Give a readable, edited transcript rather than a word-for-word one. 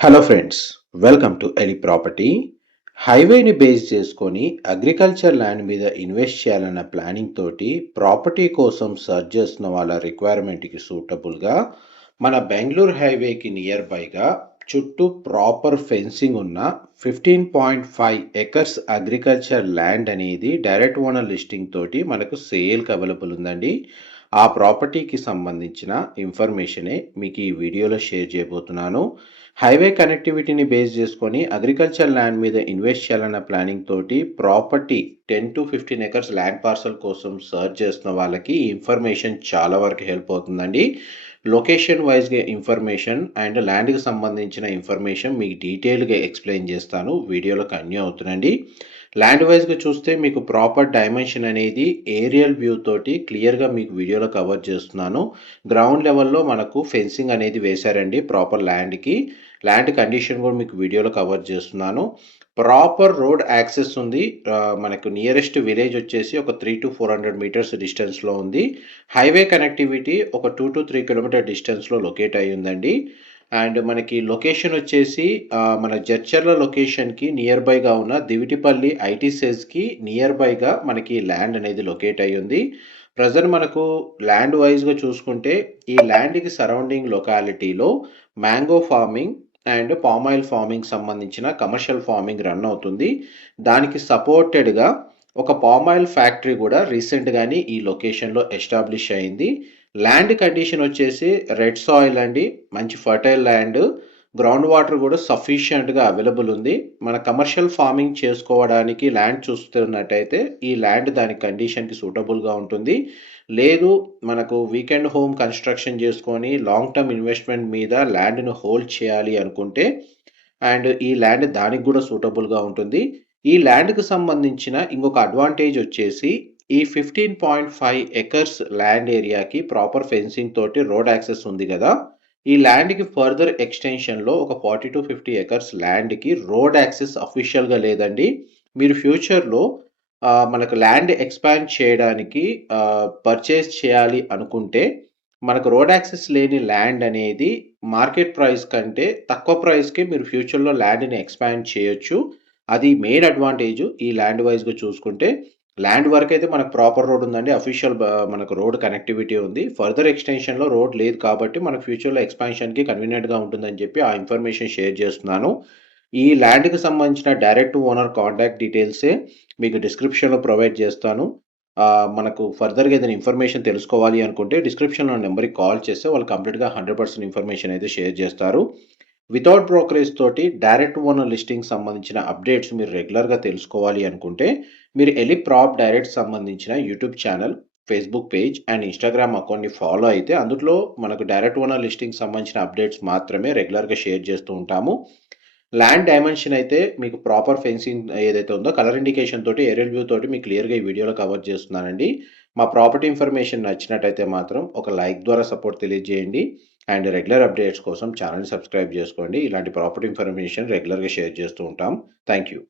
Hello friends, welcome to Eli property. హైవేని base చేసుకొని agriculture land మీద ఇన్వెస్ట్ చేయాలన్న ప్లానింగ్ తోటి ప్రాపర్టీ కోసం సర్చ్ చేస్తున్న వాళ్ళ రిక్వైర్మెంట్కి సూటబుల్గా మన బెంగళూరు హైవేకి నియర్ బైగా చుట్టూ ప్రాపర్ ఫెన్సింగ్ ఉన్న 15.5 ఎకర్స్ అగ్రికల్చర్ ల్యాండ్ అనేది డైరెక్ట్ ఓనర్ లిస్టింగ్ తోటి మనకు సేల్కి అవైలబుల్ ఉందండి. ఆ ప్రాపర్టీకి సంబంధించిన ఇన్ఫర్మేషనే మీకు ఈ వీడియోలో షేర్ చేయబోతున్నాను. హైవే కనెక్టివిటీని బేస్ చేసుకొని అగ్రికల్చర్ ల్యాండ్ మీద ఇన్వెస్ట్ చేయాలన్న ప్లానింగ్ తోటి property 10 to 15 acres land parcel కోసం సర్చ్ చేస్తున్న వాళ్ళకి ఈ ఇన్ఫర్మేషన్ చాలా వరకు హెల్ప్ అవుతుందండి. లొకేషన్ వైజ్గా ఇన్ఫర్మేషన్ అండ్ ల్యాండ్కి సంబంధించిన ఇన్ఫర్మేషన్ మీకు డీటెయిల్గా ఎక్స్ప్లెయిన్ చేస్తాను. వీడియోలో కంటిన్యూ అవుతుందండి. ల్యాండ్ వైజ్గా చూస్తే మీకు ప్రాపర్ డైమెన్షన్ అనేది ఏరియల్ వ్యూ తోటి క్లియర్గా మీకు వీడియోలో కవర్ చేస్తున్నాను. గ్రౌండ్ లెవెల్లో మనకు ఫెన్సింగ్ అనేది వేశారండి ప్రాపర్ ల్యాండ్కి. ల్యాండ్ కండిషన్ కూడా మీకు వీడియోలో కవర్ చేస్తున్నాను. ప్రాపర్ రోడ్ యాక్సెస్ ఉంది. మనకు నియరెస్ట్ విలేజ్ వచ్చేసి ఒక 300 to 400 మీటర్స్ డిస్టెన్స్లో ఉంది. హైవే కనెక్టివిటీ ఒక 2 to 3 కిలోమీటర్ డిస్టెన్స్లో లొకేట్ అయి ఉందండి. అండ్ మనకి లొకేషన్ వచ్చేసి మన జడ్చర్ల లొకేషన్కి నియర్ బైగా ఉన్న దివిటిపల్లి ఐటీ సెజ్కి నియర్ బైగా మనకి ల్యాండ్ అనేది లొకేట్ అయి ఉంది. ప్రజెంట్ మనకు ల్యాండ్ వైజ్గా చూసుకుంటే ఈ ల్యాండ్కి సరౌండింగ్ లొకాలిటీలో mango farming and palm oil farming సంబంధించిన కమర్షియల్ ఫార్మింగ్ రన్ అవుతుంది. దానికి సపోర్టెడ్గా ఒక పామాయిల్ ఫ్యాక్టరీ కూడా రీసెంట్గానే ఈ లొకేషన్లో ఎస్టాబ్లిష్ అయింది. ల్యాండ్ కండిషన్ వచ్చేసి రెడ్ సాయిల్ అండి, మంచి ఫర్టైల్ ల్యాండ్, గ్రౌండ్ వాటర్ కూడా సఫిషియంట్గా అవైలబుల్ ఉంది. మన కమర్షియల్ ఫార్మింగ్ చేసుకోవడానికి ల్యాండ్ చూస్తున్నట్టయితే ఈ ల్యాండ్ దాని కండిషన్కి సూటబుల్గా ఉంటుంది. లేదు మనకు వీకెండ్ హోమ్ కన్స్ట్రక్షన్ చేసుకొని లాంగ్ టర్మ్ ఇన్వెస్ట్మెంట్ మీద ల్యాండ్ను హోల్డ్ చేయాలి అనుకుంటే అండ్ ఈ ల్యాండ్ దానికి కూడా సూటబుల్గా ఉంటుంది. ఈ ల్యాండ్కి సంబంధించిన ఇంకొక అడ్వాంటేజ్ వచ్చేసి ఈ 15.5 ఎకర్స్ ల్యాండ్ ఏరియాకి ప్రాపర్ ఫెన్సింగ్ తోటి రోడ్ యాక్సెస్ ఉంది కదా. ఈ ల్యాండ్కి ఫర్దర్ ఎక్స్టెన్షన్లో ఒక 40 to 50 ఎకర్స్ ల్యాండ్కి రోడ్ యాక్సెస్ అఫీషియల్గా లేదండి. మీరు ఫ్యూచర్లో మనకు ల్యాండ్ ఎక్స్పాండ్ చేయడానికి పర్చేస్ చేయాలి అనుకుంటే మనకు రోడ్ యాక్సెస్ లేని ల్యాండ్ అనేది మార్కెట్ ప్రైస్ కంటే తక్కువ ప్రైస్కి మీరు ఫ్యూచర్లో ల్యాండ్ని ఎక్స్పాండ్ చేయొచ్చు. అది మెయిన్ అడ్వాంటేజ్ ఈ ల్యాండ్ వైజ్గా చూసుకుంటే. ల్యాండ్ వరకు అయితే మనకు ప్రాపర్ రోడ్ ఉందండి, అఫీషియల్ మనకు రోడ్ కనెక్టివిటీ ఉంది. ఫర్దర్ ఎక్స్టెన్షన్లో రోడ్ లేదు కాబట్టి మనకు ఫ్యూచర్లో ఎక్స్పాన్షన్కి కన్వీనియంట్గా ఉంటుందని చెప్పి ఆ ఇన్ఫర్మేషన్ షేర్ చేస్తున్నాను. ఈ ల్యాండ్కి సంబంధించిన డైరెక్ట్ ఓనర్ కాంటాక్ట్ డీటెయిల్సే మీకు డిస్క్రిప్షన్లో ప్రొవైడ్ చేస్తాను. మనకు ఫర్దర్గా ఏదైనా ఇన్ఫర్మేషన్ తెలుసుకోవాలి అనుకుంటే డిస్క్రిప్షన్లో నెంబర్కి కాల్ చేస్తే వాళ్ళు కంప్లీట్గా 100% ఇన్ఫర్మేషన్ అయితే షేర్ చేస్తారు. వితౌట్ బ్రోకరేజ్ తోటి డైరెక్ట్ ఓనర్ లిస్టింగ్ సంబంధించిన అప్డేట్స్ మీరు రెగ్యులర్గా తెలుసుకోవాలి అనుకుంటే మీరు ఎలి ప్రాప్ డైరెక్ట్ సంబంధించిన YouTube channel, Facebook page and Instagram అకౌంట్ని ఫాలో అయితే అందులో మనకు డైరెక్ట్ ఓనర్ లిస్టింగ్ సంబంధించిన అప్డేట్స్ మాత్రమే రెగ్యులర్గా షేర్ చేస్తూ ఉంటాము. ల్యాండ్ డైమెన్షన్ అయితే మీకు ప్రాపర్ ఫెన్సింగ్ ఏదైతే ఉందో కలర్ ఇండికేషన్ తోటి ఏరియల్ వ్యూ తోటి మీకు క్లియర్గా ఈ వీడియోలో కవర్ చేస్తున్నానండి. మా ప్రాపర్టీ ఇన్ఫర్మేషన్ నచ్చినట్టయితే మాత్రం ఒక లైక్ ద్వారా సపోర్ట్ తెలియజేయండి. అండ్ రెగ్యులర్ అప్డేట్స్ కోసం ఛానల్ని సబ్స్క్రైబ్ చేసుకోండి. ఇలాంటి ప్రాపర్టీ ఇన్ఫర్మేషన్ రెగ్యులర్గా షేర్ చేస్తూ ఉంటాం. Thank you.